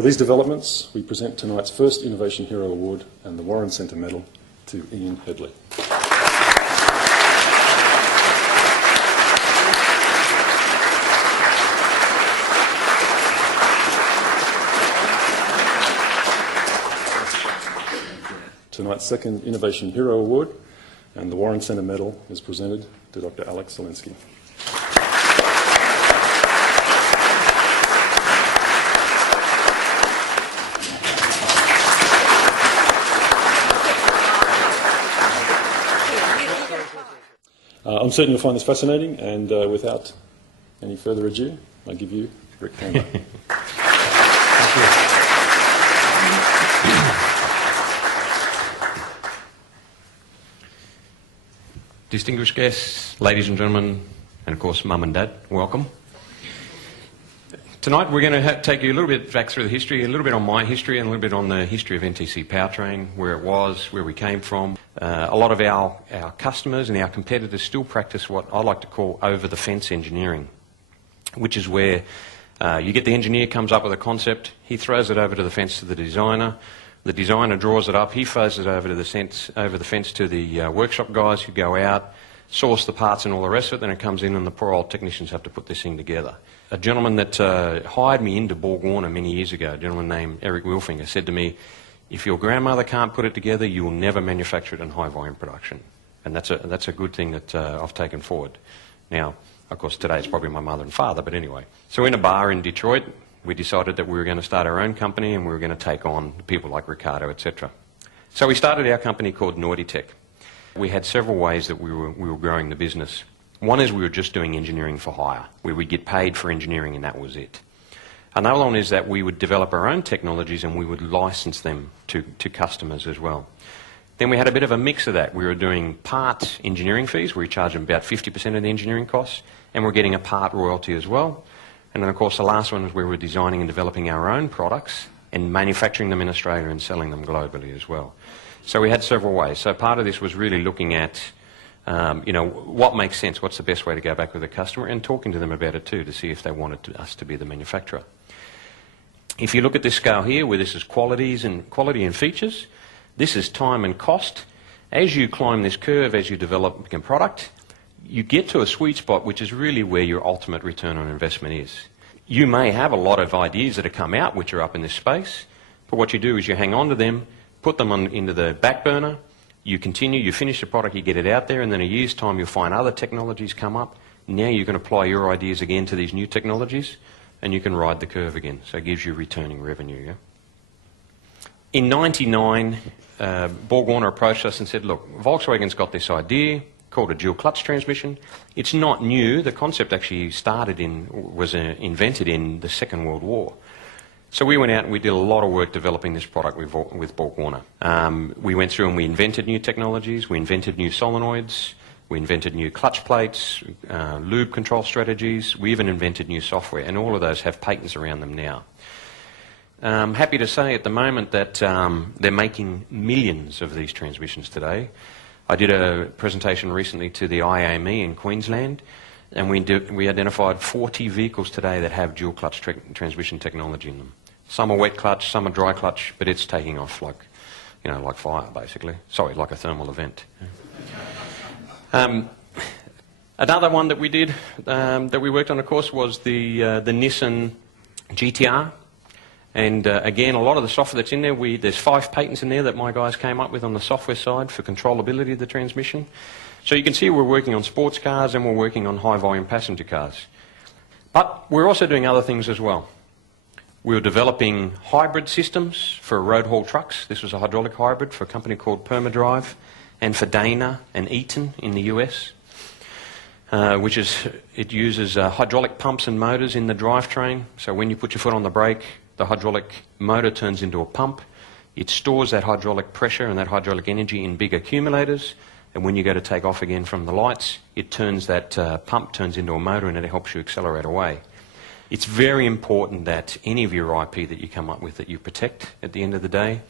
For these developments, we present tonight's first Innovation Hero Award and the Warren Centre Medal to Ian Headley. Tonight's second Innovation Hero Award and the Warren Centre Medal is presented to Dr. Alex Zelinsky. I'm certain you'll find this fascinating, and without any further ado, I give you Ric Tamba. Distinguished guests, ladies and gentlemen, and of course Mum and Dad, welcome. Tonight we're going to take you a little bit back through the history, a little bit on my history and a little bit on the history of NTC Powertrain, where it was, where we came from. A lot of our customers and our competitors still practice what I like to call over-the-fence engineering, which is where you get the engineer comes up with a concept, he throws it over to the fence to the designer draws it up, he throws it over the fence to the workshop guys who go out, source the parts and all the rest of it, then it comes in and the poor old technicians have to put this thing together. A gentleman that hired me into Borg Warner many years ago, a gentleman named Eric Wilfinger, said to me, if your grandmother can't put it together, you will never manufacture it in high volume production. And that's a good thing that I've taken forward. Now, of course, today it's probably my mother and father, but anyway. So in a bar in Detroit, we decided that we were going to start our own company and we were going to take on people like Ricardo, etc. So we started our company called Nauditech. We had several ways that we were growing the business. One is we were just doing engineering for hire, where we get paid for engineering and that was it. Another one is that we would develop our own technologies and we would license them to customers as well. Then we had a bit of a mix of that. We were doing part engineering fees, where we charge them about 50% of the engineering costs, and we're getting a part royalty as well. And then, of course, the last one was where we were designing and developing our own products and manufacturing them in Australia and selling them globally as well. So we had several ways. So part of this was really looking at, what makes sense, what's the best way to go back with the customer, and talking to them about it too, to see if they wanted us to be the manufacturer. If you look at this scale here, where this is quality and features, this is time and cost. As you climb this curve, as you develop a product, you get to a sweet spot, which is really where your ultimate return on investment is. You may have a lot of ideas that have come out which are up in this space, but what you do is you hang on to them, put them into the back burner, you continue, you finish the product, you get it out there, and then a year's time you'll find other technologies come up. Now you can apply your ideas again to these new technologies, and you can ride the curve again. So it gives you returning revenue. Yeah? In '99, Borg Warner approached us and said, look, Volkswagen's got this idea called a dual clutch transmission. It's not new. The concept actually was invented in the Second World War. So we went out and we did a lot of work developing this product with Borg Warner. We went through and we invented new technologies, we invented new solenoids, we invented new clutch plates, lube control strategies, we even invented new software, and all of those have patents around them now. Happy to say at the moment that they're making millions of these transmissions today. I did a presentation recently to the IAME in Queensland, and we identified 40 vehicles today that have dual clutch transmission technology in them. Some are wet clutch, some are dry clutch, but it's taking off like fire, basically. Sorry, like a thermal event. Another one that we did, that we worked on, of course, was the Nissan GTR. And again, a lot of the software that's in there, there's 5 patents in there that my guys came up with on the software side for controllability of the transmission. So you can see we're working on sports cars and we're working on high volume passenger cars. But we're also doing other things as well. We were developing hybrid systems for road haul trucks. This was a hydraulic hybrid for a company called Permadrive, and for Dana and Eaton in the US, it uses hydraulic pumps and motors in the drivetrain. So when you put your foot on the brake, the hydraulic motor turns into a pump. It stores that hydraulic pressure and that hydraulic energy in big accumulators, and when you go to take off again from the lights, it turns that pump turns into a motor and it helps you accelerate away. It's very important that any of your IP that you come up with that you protect at the end of the day.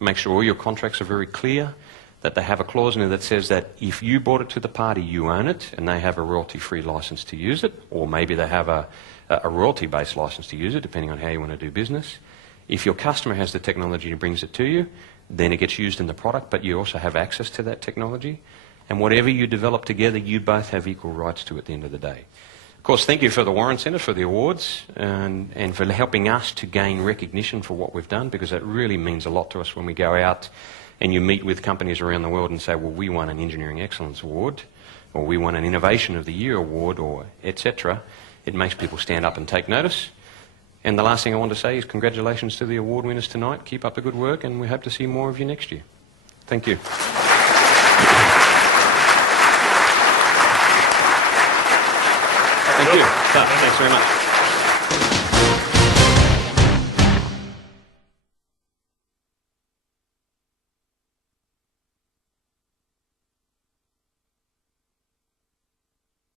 Make sure all your contracts are very clear, that they have a clause in it that says that if you brought it to the party, you own it, and they have a royalty-free license to use it, or maybe they have a royalty-based license to use it, depending on how you want to do business. If your customer has the technology and brings it to you, then it gets used in the product, but you also have access to that technology. And whatever you develop together, you both have equal rights to at the end of the day. Of course, thank you for the Warren Centre for the awards and for helping us to gain recognition for what we've done, because that really means a lot to us when we go out and you meet with companies around the world and say, well, we won an Engineering Excellence Award, or we won an Innovation of the Year Award, or etc. It makes people stand up and take notice. And the last thing I want to say is congratulations to the award winners tonight. Keep up the good work, and we hope to see more of you next year. Thank you. Thank you. Thanks very much.